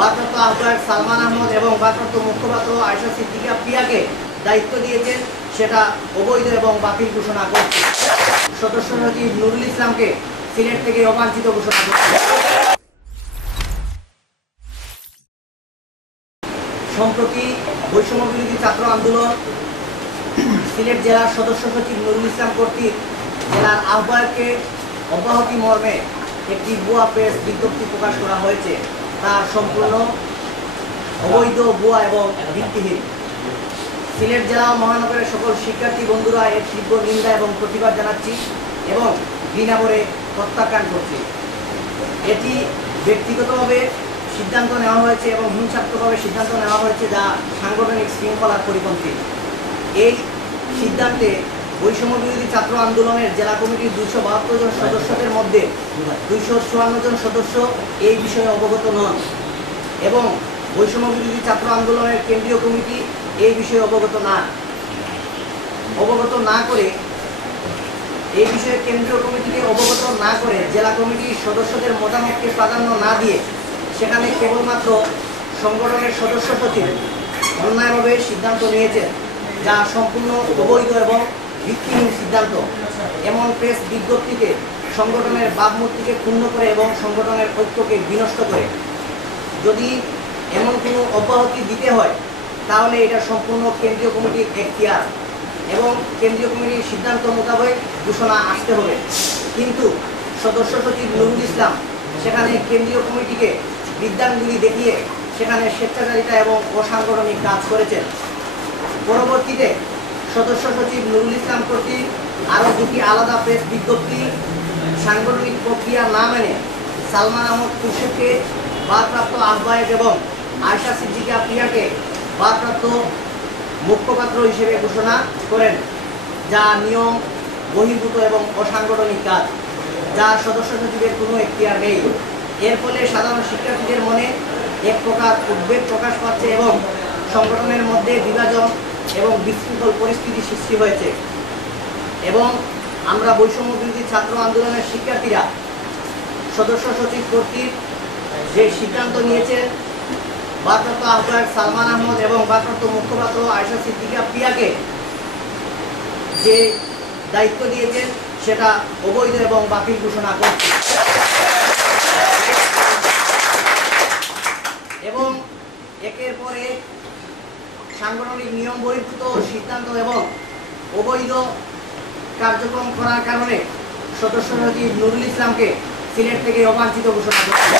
ভারপ্রাপ্ত আহ্বায়ক সালমান আহমদ এবং ভারপ্রাপ্ত মুখপাত্র আয়েশা সিদ্দিকা প্রিয়াকে দায়িত্ব দিয়েছেন সেটা অবৈধ এবং বাতিল ঘোষণা করছে। সদস্য সচিব নুরুল ইসলামকে সিলেট থেকে অবাঞ্ছিত ঘোষণা করছে। সম্প্রতি বৈষম্য বিরোধী ছাত্র আন্দোলন সিলেট জেলার সদস্য সচিব নুরুল ইসলাম কর্তৃক জেলার আহ্বায়ককে অব্যাহতি মর্মে একটি ভুয়া প্রেস বিজ্ঞপ্তি প্রকাশ করা হয়েছে। তা সম্পূর্ণ অবৈধ, ভুয়া এবং ভিত্তিহীন। সিলেট জেলা ও মহানগরের সকল শিক্ষার্থী বন্ধুরা এর তীব্র নিন্দা এবং প্রতিবাদ জানাচ্ছি এবং ঘৃণা করে প্রত্যাখ্যান করছি। এটি ব্যক্তিগতভাবে সিদ্ধান্ত নেওয়া হয়েছে এবং হিংসাত্মকভাবে সিদ্ধান্ত নেওয়া হয়েছে, যা সাংগঠনিক শৃঙ্খলার পরিপন্থী। এই সিদ্ধান্তে বৈষম্য বিরোধী ছাত্র আন্দোলনের জেলা কমিটির 272 জন সদস্যদের মধ্যে 254 জন সদস্য এই বিষয়ে অবগত নন এবং বৈষম্য বিরোধী ছাত্র আন্দোলনের কেন্দ্রীয় কমিটি এই বিষয়ে অবগত না করে এই বিষয়ে কেন্দ্রীয় কমিটিকে অবগত না করে জেলা কমিটির সদস্যদের মতামতকে প্রাধান্য না দিয়ে সেখানে কেবলমাত্র সংগঠনের সদস্য সচিব অন্যায়ভাবে সিদ্ধান্ত নিয়েছেন, যা সম্পূর্ণ অবৈধ এবং ভিত্তিহীন সিদ্ধান্ত। এমন প্রেস বিজ্ঞপ্তিকে সংগঠনের ভাবমূর্তিকে ক্ষুণ্ণ করে এবং সংগঠনের ঐক্যকে বিনষ্ট করে। যদি এমন কোনো অব্যাহতি দিতে হয় তাহলে এটা সম্পূর্ণ কেন্দ্রীয় কমিটির এখতিয়ার এবং কেন্দ্রীয় কমিটির সিদ্ধান্ত মোতাবেক ঘোষণা আসতে হবে। কিন্তু সদস্য সচিব নুরুল ইসলাম সেখানে কেন্দ্রীয় কমিটিকে বিদ্যাঙ্গুলি দেখিয়ে সেখানে স্বেচ্ছাচারিতা এবং অসাংগঠনিক কাজ করেছেন। পরবর্তীতে সদস্য সচিব নুরুল ইসলাম কর্তৃক আরও দুটি আলাদা প্রেস বিজ্ঞপ্তি সাংগঠনিক প্রক্রিয়া না মেনে সালমান আহমদ খুরশেদকে ভারপ্রাপ্ত আহ্বায়ক এবং আয়েশা সিদ্দিকা প্রিয়াকে ভারপ্রাপ্ত মুখপাত্র হিসেবে ঘোষণা করেন, যা নিয়ম বহির্ভূত এবং অসাংগঠনিক কাজ, যা সদস্য সচিবের কোনো এখতিয়ার নেই। এর ফলে সাধারণ শিক্ষার্থীদের মনে এক প্রকার উদ্বেগ প্রকাশ পাচ্ছে এবং সংগঠনের মধ্যে বিভাজন এবং বিশৃঙ্খল পরিস্থিতি সৃষ্টি হয়েছে এবং আমরা বৈষম্য বিরোধী ছাত্র আন্দোলনের শিক্ষার্থীরা সদস্য সচিব কর্তৃক যে সিদ্ধান্ত নিয়েছেন ভারপ্রাপ্ত আহ্বায়ক সালমান আহমদ এবং ভারপ্রাপ্ত মুখপাত্র আয়েশা সিদ্দিকা প্রিয়াকে যে দায়িত্ব দিয়েছেন সেটা অবৈধ এবং বাতিল ঘোষণা করছে এবং একের পর এক সাংগঠনিক নিয়ম বহির্ভূত সিদ্ধান্ত এবং অবৈধ কার্যক্রম করার কারণে সদস্য সচিব নুরুল ইসলামকে সিলেট থেকে অবাঞ্ছিত ঘোষণা করছে।